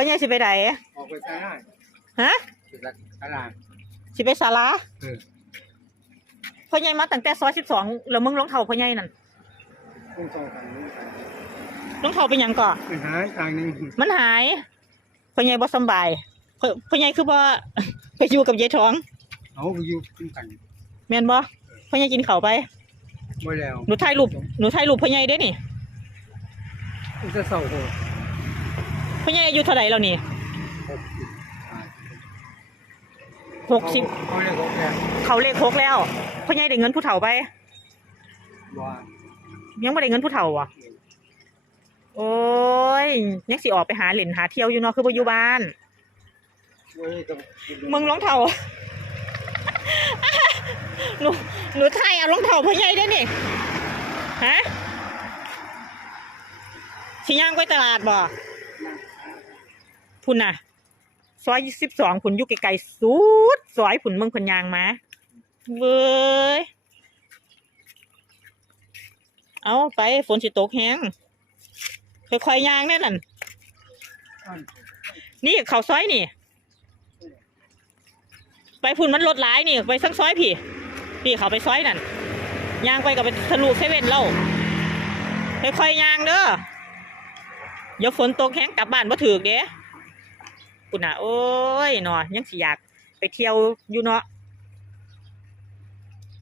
พ่อใหญ่สิไปไหนออกไปซะได้ฮะสิไปตลาดสิไปศาลาพ่อใหญ่มาตั้งแต่ซอย12แล้วมึงรองเท้าพ่อใหญ่นั่นต้องโตกันรองเท้าเป็นหยังก่อมันหายทางนึงมันหายพ่อใหญ่บ่สบายพ่อใหญ่คือบ่ไปอยู่กับยายท้องเอาอยู่กินกันแม่นบ่พ่อใหญ่กินข้าวไปบ่แล้วหนูถ่ายรูปพ่อใหญ่เด้นี่มันจะเศร้าโหดพ่อใหญ่อายุเท่าไหร่แล้วนี่60เขาเลข6แล้วพ่อใหญ่ได้เงินผู้เฒ่าไปยังไม่ได้เงินผู้เฒ่าอ่ะโอ้ยยังสิออกไปหาเล่นหาเที่ยวอยู่เนาะคือบ่อยู่บ้านมึงรองเท้าหนูถ่ายเอารองเท้าพ่อใหญ่ได้นี่ฮะสิย่างไปตลาดบ่พุ่นน่ะซอย12พุ่นอยู่ไกลๆสุดซอยพุ่นมึงพุ่นย่างมาเว้ยเอาไปฝนสิตกแห้งค่อยๆย่างแน่นั่นนี่เขาซอยนี่ไปพุ่นมันรถหลายนี่ไปทั้งซอยพี่เขาไปซอยนั่นย่างไปกับไปทะลุเซเว่นเล่าค่อยๆย่างเด้อเดี๋ยวฝนตกแห้งกลับบ้านบ่ถึกเด้คุณน่ะโอ้ยเนาะยังสิอยากไปเที่ยวอยู่เนาะ